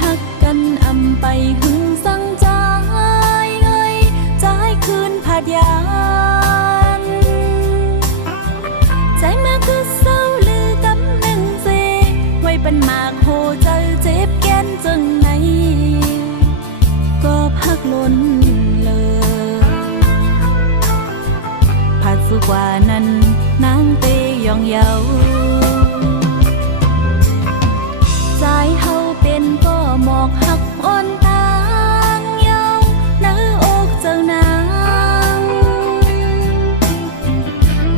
ฮักกันอำไปหึงสั่งใจเอ้ยใจคืนผาดยานใจมาคือเศร้าลือกำหนึ่งเสไว้เป็นหมากโหใจเจ็บแก้นจังไหนก็พักล้นเลยผัดสุกว่านั้นนางเตยองเยาใจเฮาเป็นก็หมอกหักอ่อนตางเยาเนื้ออกเจ้านาง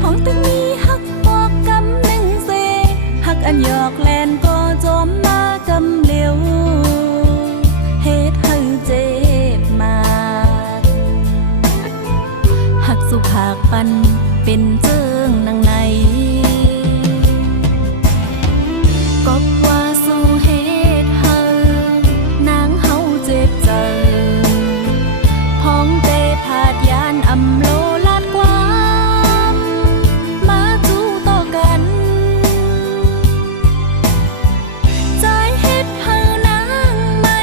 ของตึงนี้หักปอกกำหนึ่งเสหักอันหยอกแลนก็จอมมากำเหลวเฮ็ดให้เจ็บมาหักสุขหักปันเป็นเจิงนางในก็ว่าสู่เฮ็ดให้นางเฮาเจ็บใจพ้องเตผาดยานอำโลลาดความมาจู้ต่อกันใจเฮ็ดให้นางไม่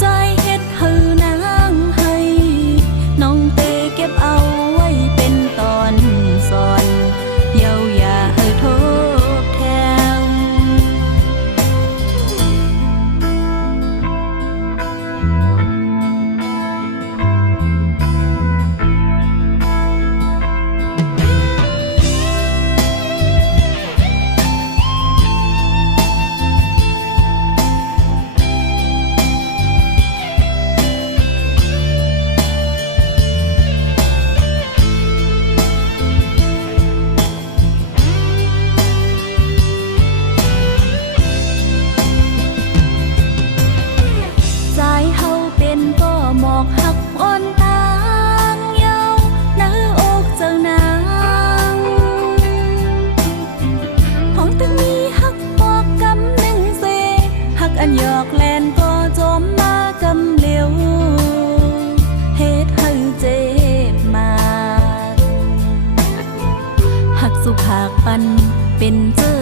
ใจเฮ็ดให้นางให้น้องเตเก็บเอาไว้เป็นตอนสอนเยาอย่าให้โทษแทนใจเฮาเป็นก็หมอกหักอ่อนตางเยาเนื้ออกเจ้านางของตึงนี้หักปอกกำหนึ่งเสหักอันหยอกแลนก็จอมมากำเหลวเฮ็ดให้เจ็บมาหักสุขหักปันเป็นเจิ